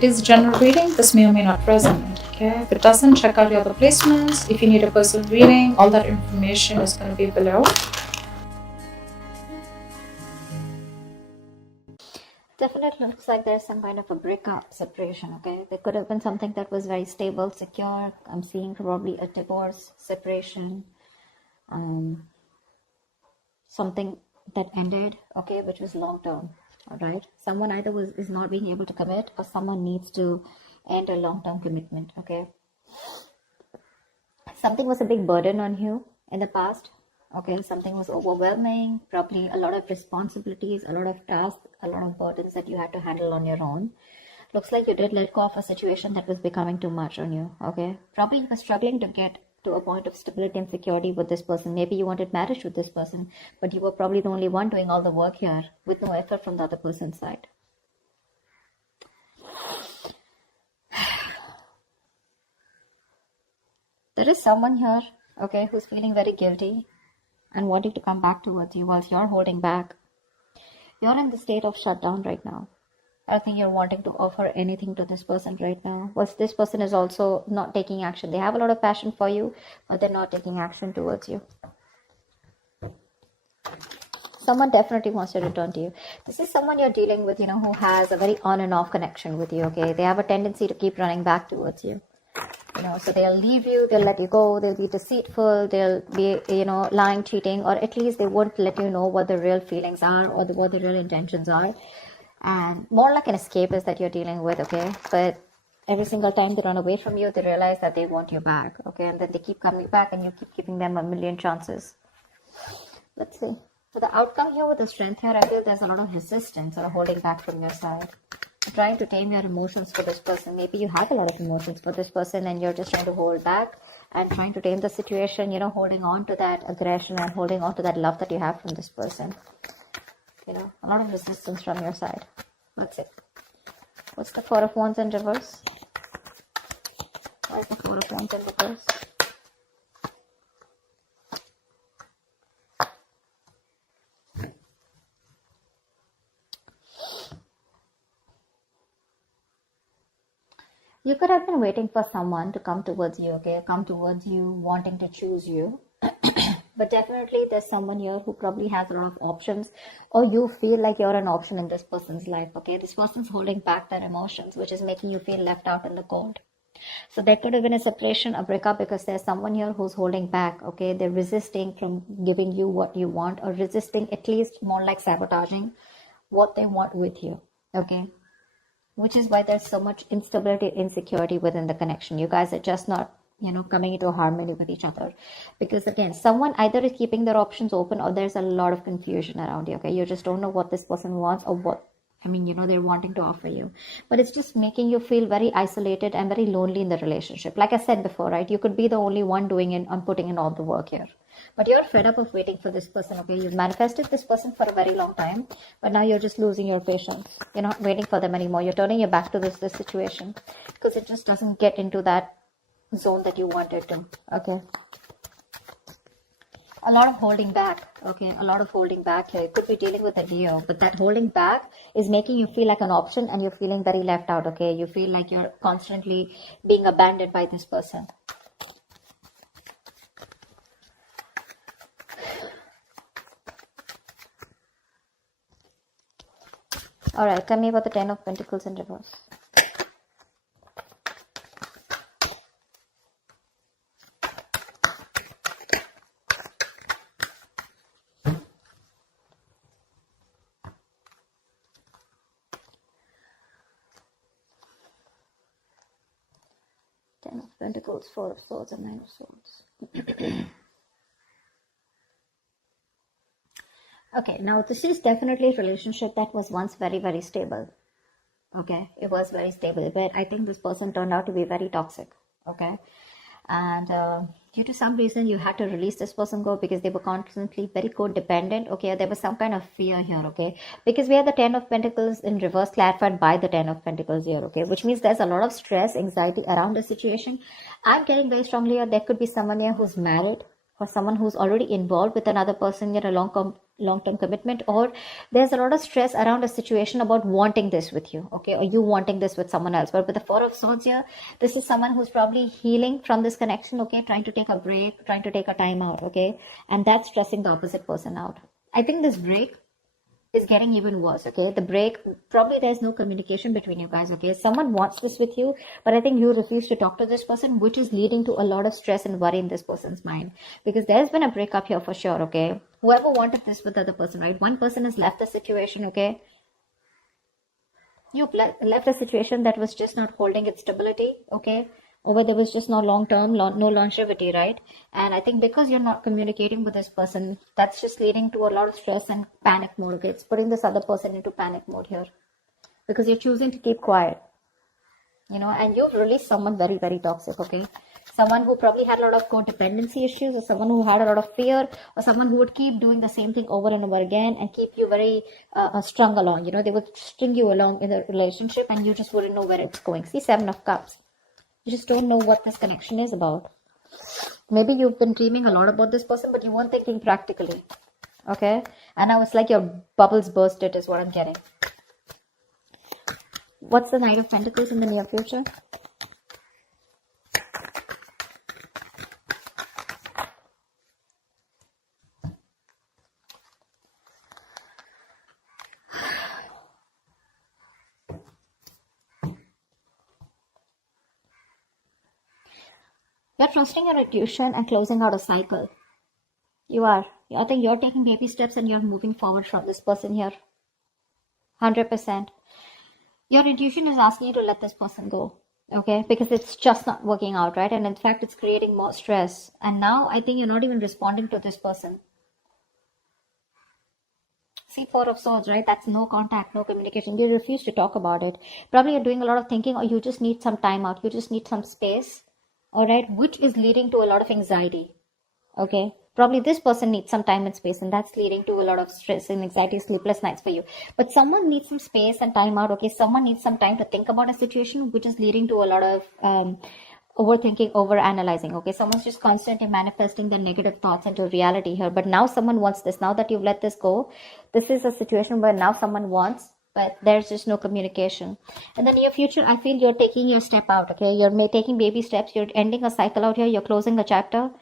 It is general reading. This may or may not resonate. Okay, if it doesn't, check out your other placements. If you need a personal reading, all that information is going to be below. Definitely looks like there's some kind of a breakup, separation, okay? There could have been something that was very stable, secure. I'm seeing probably a divorce, separation, something that ended, okay, which was long term, all right? Someone either is not being able to commit, or someone needs to end a long-term commitment, okay? Something was a big burden on you in the past, okay? Something was overwhelming, probably a lot of responsibilities, a lot of tasks, a lot of burdens that you had to handle on your own. Looks like you did let go of a situation that was becoming too much on you, okay? Probably you were struggling to get to a point of stability and security with this person. Maybe you wanted marriage with this person, but you were probably the only one doing all the work here with no effort from the other person's side. There is someone here, okay, who's feeling very guilty and wanting to come back towards you whilst you're holding back. You're in the state of shutdown right now. I think you're wanting to offer anything to this person right now. Whilst this person is also not taking action. They have a lot of passion for you, but they're not taking action towards you. Someone definitely wants to return to you. This is someone you're dealing with, who has a very on and off connection with you, okay? They have a tendency to keep running back towards you. So they'll leave you, they'll let you go, they'll be deceitful, they'll be, lying, cheating, or at least they won't let you know what the real feelings are or what the real intentions are. And more like an escapist that you're dealing with, okay? But every single time they run away from you, they realize that they want you back, okay? And then they keep coming back and you keep giving them a million chances. Let's see. So the outcome here with the strength here, I feel there's a lot of resistance or holding back from your side. You're trying to tame your emotions for this person. Maybe you have a lot of emotions for this person and you're just trying to hold back and trying to tame the situation, holding on to that aggression and holding on to that love that you have from this person. A lot of resistance from your side. Let's see. What's the Four of Wands in reverse? Why is the Four of Wands in reverse? You could have been waiting for someone to come towards you, okay? Come towards you, wanting to choose you. But definitely there's someone here who probably has a lot of options, or you feel like you're an option in this person's life, okay? This person's holding back their emotions, which is making you feel left out in the cold. So there could have been a separation, a breakup, because there's someone here who's holding back, okay? They're resisting from giving you what you want, or resisting, at least more like sabotaging what they want with you, okay? Which is why there's so much instability, insecurity within the connection. You guys are just not coming into harmony with each other, because again, someone either is keeping their options open, or there's a lot of confusion around you, okay? You just don't know what this person wants, or what they're wanting to offer you, but it's just making you feel very isolated and very lonely in the relationship. Like I said before, right, you could be the only one doing it and putting in all the work here, but you're fed up of waiting for this person, okay? You've manifested this person for a very long time, but now you're just losing your patience. You're not waiting for them anymore. You're turning your back to this situation because it just doesn't get into that zone that you wanted to, okay? A lot of holding back, okay? A lot of holding back here. You could be dealing with a Leo, but that holding back is making you feel like an option, and you're feeling very left out, okay? You feel like you're constantly being abandoned by this person. All right, tell me about the Ten of Pentacles in reverse. Ten of Pentacles, Four of Swords, and Nine of Swords. Okay, now this is definitely a relationship that was once very, very stable. Okay, it was very stable, but I think this person turned out to be very toxic. Okay, and due to some reason you had to release this person go, because they were constantly very codependent. Okay, there was some kind of fear here. Okay, because we have the Ten of Pentacles in reverse clarified by the Ten of Pentacles here. Okay, which means there's a lot of stress, anxiety around the situation. I'm getting very strongly here there could be someone here who's married, for someone who's already involved with another person in a long-term commitment, or there's a lot of stress around a situation about wanting this with you, okay, or you wanting this with someone else. But with the Four of Swords here, this is someone who's probably healing from this connection, okay, trying to take a break, trying to take a time out, okay, and that's stressing the opposite person out. I think this break is getting even worse, okay? The break, probably there's no communication between you guys, okay? Someone wants this with you, but I think you refuse to talk to this person, which is leading to a lot of stress and worry in this person's mind, because there's been a breakup here for sure, okay? Whoever wanted this with the other person, right? One person has left the situation, okay? You've left a situation that was just not holding its stability, okay? Or where there was just no long-term, no longevity, right? And I think because you're not communicating with this person, that's just leading to a lot of stress and panic mode, okay? It's putting this other person into panic mode here because you're choosing to keep quiet, you know, and you've released someone very, very toxic, okay? Someone who probably had a lot of codependency issues, or someone who had a lot of fear, or someone who would keep doing the same thing over and over again and keep you very strung along, you know, they would string you along in the relationship and you just wouldn't know where it's going. See, Seven of Cups. You just don't know what this connection is about. Maybe you've been dreaming a lot about this person, but you weren't thinking practically. Okay? And now it's like your bubbles bursted is what I'm getting. What's the Knight of Pentacles in the near future? You're trusting your intuition and closing out a cycle. You are. I think you're taking baby steps and you're moving forward from this person here. 100%. Your intuition is asking you to let this person go. Okay? Because it's just not working out, right? And in fact, it's creating more stress. And now I think you're not even responding to this person. See, Four of Swords, right? That's no contact, no communication. You refuse to talk about it. Probably you're doing a lot of thinking, or you just need some time out. You just need some space. All right, which is leading to a lot of anxiety. Okay, probably this person needs some time and space, and that's leading to a lot of stress and anxiety, sleepless nights for you. But someone needs some space and time out. Okay, someone needs some time to think about a situation, which is leading to a lot of overthinking, overanalyzing. Okay, someone's just constantly manifesting their negative thoughts into reality here. But now someone wants this. Now that you've let this go, this is a situation where now someone wants, but there's just no communication. In the near future, I feel you're taking your step out, okay? You're taking baby steps. You're ending a cycle out here. You're closing a chapter.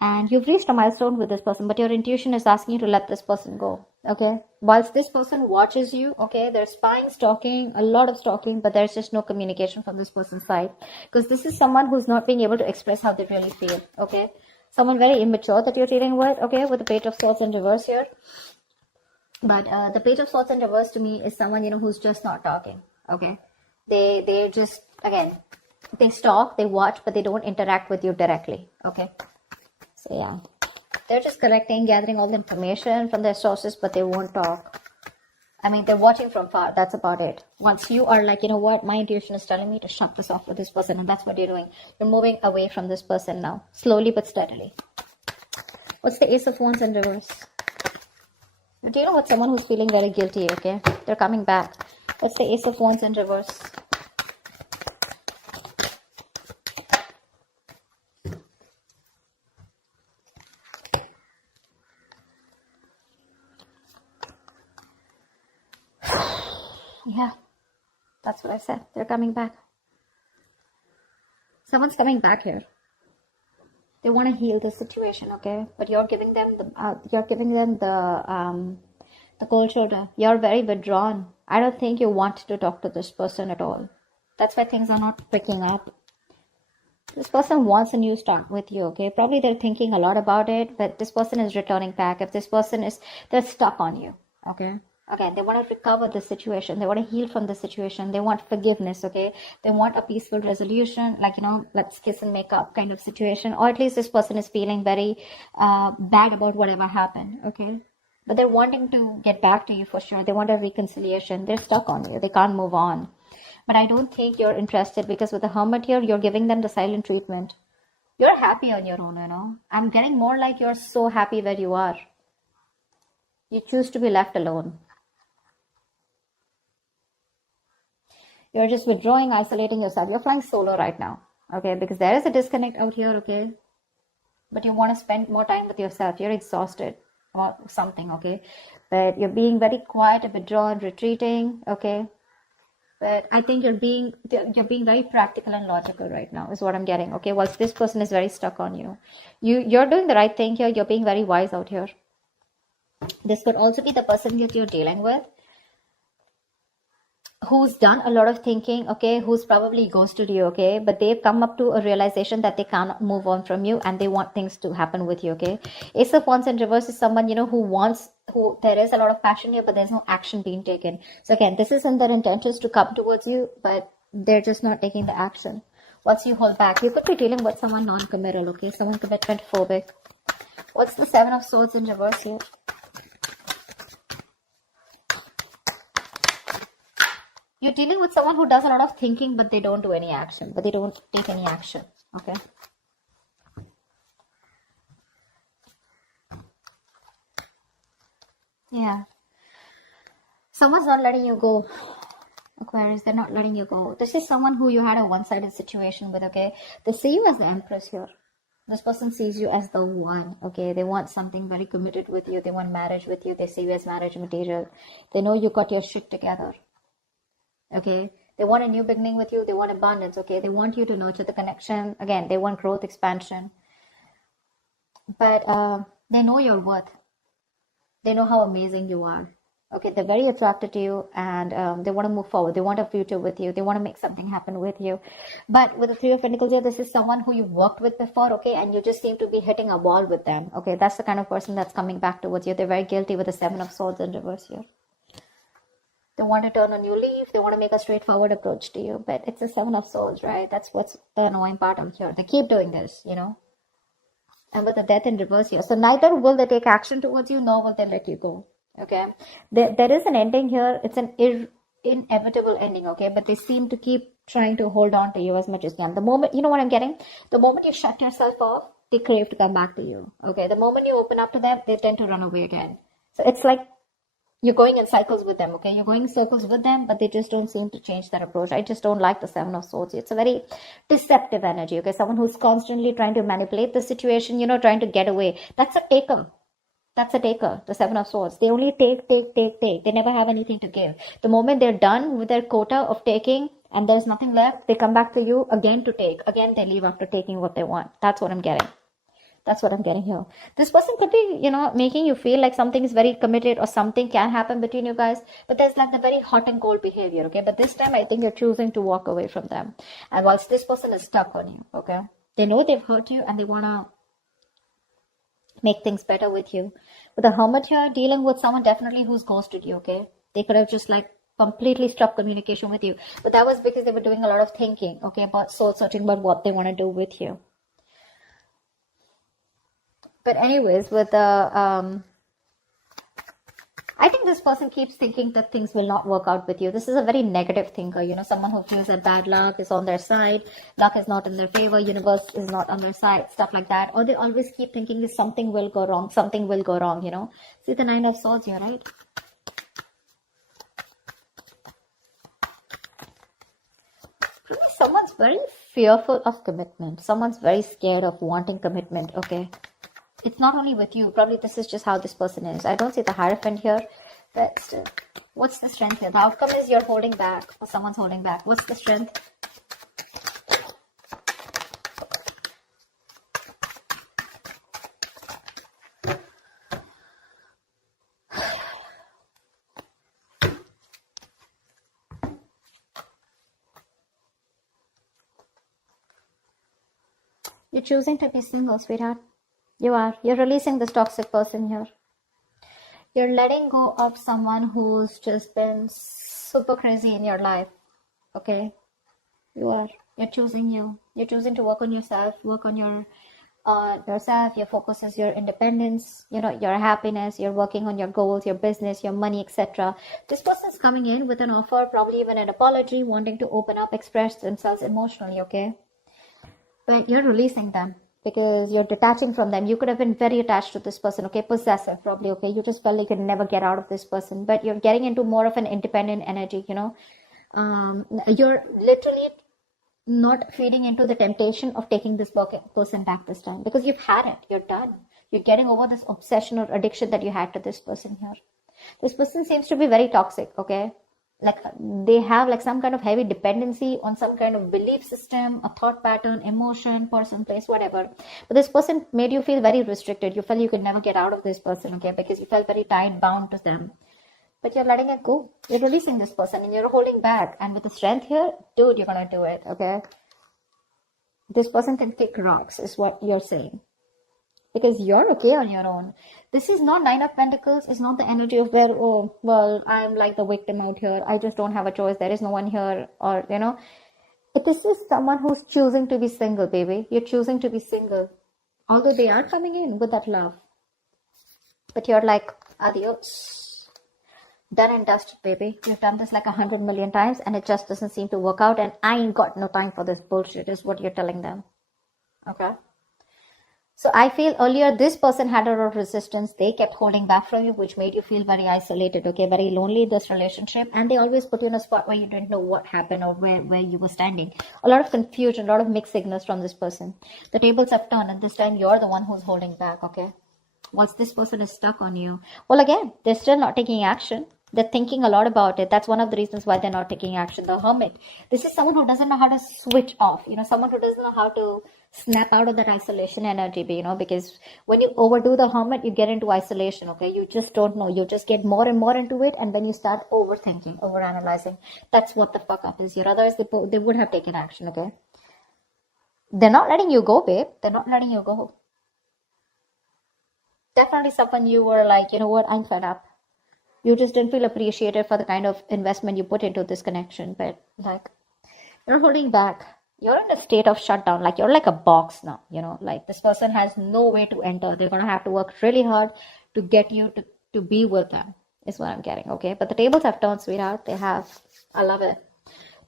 And you've reached a milestone with this person, but your intuition is asking you to let this person go, okay? Whilst this person watches you, okay, there's spying, stalking, a lot of stalking, but there's just no communication from this person's side. Because this is someone who's not being able to express how they really feel, okay? Someone very immature that you're dealing with, okay? With the Page of Swords in reverse here. But the Page of Swords in reverse to me is someone, you know, who's just not talking, okay? They just, again, they stalk, they watch, but they don't interact with you directly, okay? So, yeah. They're just collecting, gathering all the information from their sources, but they won't talk. I mean, they're watching from far. That's about it. Once you are like, you know what, my intuition is telling me to shut this off with this person, and that's what you're doing. You're moving away from this person now, slowly but steadily. What's the Ace of Wands in reverse? Do you know what? Someone who's feeling very guilty, okay? They're coming back. That's the Ace of Wands in reverse. Yeah, that's what I said. They're coming back. Someone's coming back here. They want to heal the situation, okay? But you're giving them the cold shoulder. You're very withdrawn. I don't think you want to talk to this person at all. That's why things are not picking up. This person wants a new start with you, okay? Probably they're thinking a lot about it, but this person is returning back. If this person is, they're stuck on you, okay? Again, they want to recover the situation. They want to heal from the situation. They want forgiveness, okay? They want a peaceful resolution, like, you know, let's kiss and make up kind of situation. Or at least this person is feeling very bad about whatever happened, okay? But they're wanting to get back to you for sure. They want a reconciliation. They're stuck on you. They can't move on. But I don't think you're interested, because with the Hermit here, you're giving them the silent treatment. You're happy on your own, you know? I'm getting more like you're so happy where you are. You choose to be left alone. You're just withdrawing, isolating yourself. You're flying solo right now, okay? Because there is a disconnect out here, okay? but you want to spend more time with yourself. You're exhausted about something, okay? But you're being very quiet, withdrawn, retreating, okay? But I think you're being very practical and logical right now, is what I'm getting, okay? Whilst this person is very stuck on you. You're doing the right thing here. You're being very wise out here. This could also be the person that you're dealing with, who's done a lot of thinking, okay, who's probably ghosted you, okay, but they've come up to a realization that they can't move on from you and they want things to happen with you, okay. Ace of Wands in reverse is someone, who there is a lot of passion here, but there's no action being taken. So again, this isn't their intentions to come towards you, but they're just not taking the action. Once you hold back, you could be dealing with someone non-committal, okay, someone commitment phobic. What's the Seven of Swords in reverse here? You're dealing with someone who does a lot of thinking, but they don't do any action, but they don't take any action, okay? Yeah. Someone's not letting you go, Aquarius. They're not letting you go. This is someone who you had a one-sided situation with, okay? They see you as the Empress here. This person sees you as the one, okay? They want something very committed with you. They want marriage with you. They see you as marriage material. They know you got your shit together. Okay, they want a new beginning with you. They want abundance. Okay, they want you to nurture the connection. Again, they want growth, expansion. But they know your worth. They know how amazing you are. Okay, they're very attracted to you, and they want to move forward. They want a future with you. They want to make something happen with you. But with the Three of Pentacles here, this is someone who you've worked with before, okay, and you just seem to be hitting a wall with them. Okay, that's the kind of person that's coming back towards you. They're very guilty with the Seven of Swords in reverse here. They want to turn a new leaf. They want to make a straightforward approach to you. But it's a Seven of Swords, right? That's what's the annoying part out here. They keep doing this, And with the Death in reverse here. So neither will they take action towards you, nor will they let you go. Okay? There is an ending here. It's an inevitable ending, okay? But they seem to keep trying to hold on to you as much as they can. The moment, you know what I'm getting? The moment you shut yourself off, they crave to come back to you. Okay? The moment you open up to them, they tend to run away again. So it's like you're going in cycles with them, okay? You're going in circles with them, but they just don't seem to change their approach. I just don't like the Seven of Swords. It's a very deceptive energy, okay? Someone who's constantly trying to manipulate the situation, trying to get away. That's a taker. That's a taker, the Seven of Swords. They only take. They never have anything to give. The moment they're done with their quota of taking and there's nothing left, they come back to you again to take. Again, they leave after taking what they want. That's what I'm getting. That's what I'm getting here. This person could be, making you feel like something is very committed or something can happen between you guys. But there's like the very hot and cold behavior, okay? But this time I think you're choosing to walk away from them. And whilst this person is stuck on you, okay? They know they've hurt you and they want to make things better with you. With the Hermit here, dealing with someone definitely who's ghosted you, okay? They could have just like completely stopped communication with you. But that was because they were doing a lot of thinking, okay? About soul searching, about what they want to do with you. But anyways, with the, I think this person keeps thinking that things will not work out with you. This is a very negative thinker, someone who feels that bad luck is on their side, luck is not in their favor, universe is not on their side, stuff like that. Or they always keep thinking that something will go wrong, See the Nine of Swords here, right? Someone's very fearful of commitment. Someone's very scared of wanting commitment, okay? It's not only with you. Probably this is just how this person is. I don't see the Hierophant here. But still, what's the strength here? The outcome is you're holding back or someone's holding back. What's the strength? You're choosing to be single, sweetheart. You are. You're releasing this toxic person here. You're letting go of someone who's just been super crazy in your life. Okay? You are. You're choosing you. You're choosing to work on yourself, work on yourself. Your focus is your independence, your happiness. You're working on your goals, your business, your money, etc. This person's coming in with an offer, probably even an apology, wanting to open up, express themselves emotionally, okay? But you're releasing them. Because you're detaching from them. You could have been very attached to this person, okay? Possessive, probably, okay? You just felt like you could never get out of this person. But you're getting into more of an independent energy, You're literally not feeding into the temptation of taking this person back this time, because you've had it, you're done. You're getting over this obsession or addiction that you had to this person here. This person seems to be very toxic, okay? Like they have like some kind of heavy dependency on some kind of belief system, a thought pattern, emotion, person, place, whatever. But this person made you feel very restricted. You felt you could never get out of this person, okay? Because you felt very tied, bound to them. But you're letting it go. You're releasing this person and you're holding back. And with the strength here, dude, you're gonna do it, okay? This person can kick rocks, is what you're saying. Because you're okay on your own. This is not Nine of Pentacles. It's not the energy of where, oh, well, I'm like the victim out here. I just don't have a choice. There is no one here. Or, you know, this is someone who's choosing to be single, baby. You're choosing to be single. Although they are coming in with that love. But you're like, adios. Done and dusted, baby. You've done this like 100 million times and it just doesn't seem to work out. And I ain't got no time for this bullshit, is what you're telling them. Okay? So I feel earlier this person had a lot of resistance. They kept holding back from you, which made you feel very isolated, okay, very lonely in this relationship. And they always put you in a spot where you didn't know what happened or where you were standing. A lot of confusion, a lot of mixed signals from this person. The tables have turned and this time you're the one who's holding back, okay? Once this person is stuck on you, well, again, they're still not taking action. They're thinking a lot about it. That's one of the reasons why they're not taking action. The Hermit. This is someone who doesn't know how to switch off. You know, someone who doesn't know how to snap out of that isolation energy, you know, because when you overdo the Hermit, you get into isolation, okay? You just don't know. You just get more and more into it. And then you start overthinking, overanalyzing. That's what the fuck up is here. Otherwise, they would have taken action, okay? They're not letting you go, babe. They're not letting you go. Definitely someone you were like, you know what, I'm fed up. You just didn't feel appreciated for the kind of investment you put into this connection. But like, you're holding back. You're in a state of shutdown. Like you're like a box now, you know, like this person has no way to enter. They're going to have to work really hard to get you to be with them is what I'm getting. Okay. But the tables have turned, sweetheart. They have. I love it.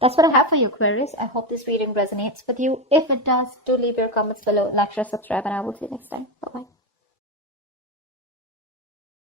That's what I have for you, Aquarius. I hope this reading resonates with you. If it does, do leave your comments below, like, share, subscribe, and I will see you next time. Bye-bye.